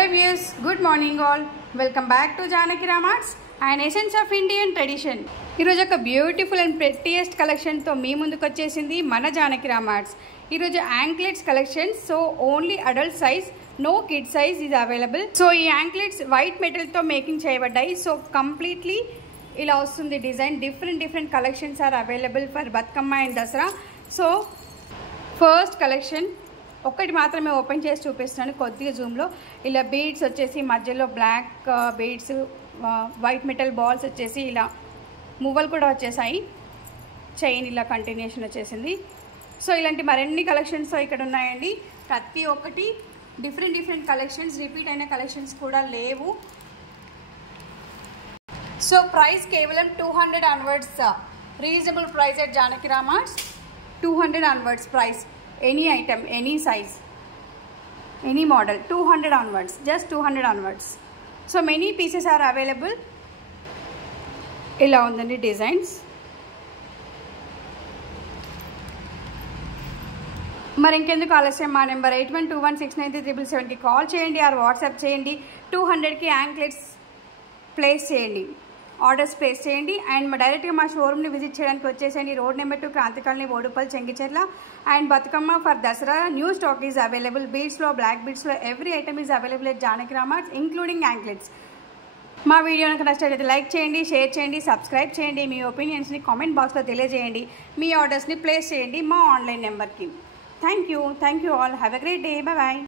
Hello viewers, good morning all. Welcome back to Janaki Ramarts, an essence of Indian tradition. ఈరోజు ఒక beautiful and ప్రెట్టియెస్ట్ కలెక్షన్తో మీ ముందుకు వచ్చేసింది మన జానకి రామార్ట్స్. ఈరోజు anklets collection. So only adult size, no kid size is available. So ఈ anklets white మెటల్తో making చేయబడ్డాయి. సో కంప్లీట్లీ ఇలా వస్తుంది design. Different collections are available for Bathukamma and Dasara. So first collection ఒక్కటి మాత్రమే ఓపెన్ చేసి చూపిస్తున్నాను కొద్దిగా జూమ్లో. ఇలా బీడ్స్ వచ్చేసి మధ్యలో black beads, white metal balls వచ్చేసి ఇలా మువ్వలు కూడా వచ్చేసాయి. చైన్ ఇలా కంటిన్యూషన్ వచ్చేసింది. సో ఇలాంటి మరిన్ని కలెక్షన్స్ ఇక్కడ ఉన్నాయండి. ప్రతి ఒక్కటి డిఫరెంట్ కలెక్షన్స్, రిపీట్ అయిన కలెక్షన్స్ కూడా లేవు. సో ప్రైస్ కేవలం 200 onwards, reasonable price at Janaki Rama Arts. 200 onwards price. Any item, any size, any model, 200 onwards, just 200 onwards. So many pieces are available. ఇలా ఉందండి డిజైన్స్. మరి ఇంకెందుకు ఆలస్యం, మా నెంబర్ 8121693777కి కాల్ చేయండి ఆర్ వాట్సాప్ చేయండి. 200కి యాంక్లెట్స్ ప్లేస్ చేయండి, ఆర్డర్స్ ప్లేస్ చేయండి. అండ్ డైరెక్ట్గా మా షోరూమ్ని విజిట్ చేయడానికి వచ్చేసేయండి. Road number 2, Kranti colony, Boduppal, Chengicherla. And Bathukamma for Dasara new stock is available. బీడ్స్లో, బ్లాక్ బీడ్స్లో every item is available at Janaki Rama Arts, including anklets. మా వీడియో కనుక నచ్చినట్లయితే లైక్ చేయండి, షేర్ చేయండి, సబ్స్క్రైబ్ చేయండి. మీ ఒపీనియన్స్ని కామెంట్ బాక్స్లో తెలియజేయండి. మీ ఆర్డర్స్ని ప్లేస్ చేయండి మా ఆన్లైన్ నెంబర్కి. Thank you all. Have a great day. Bye.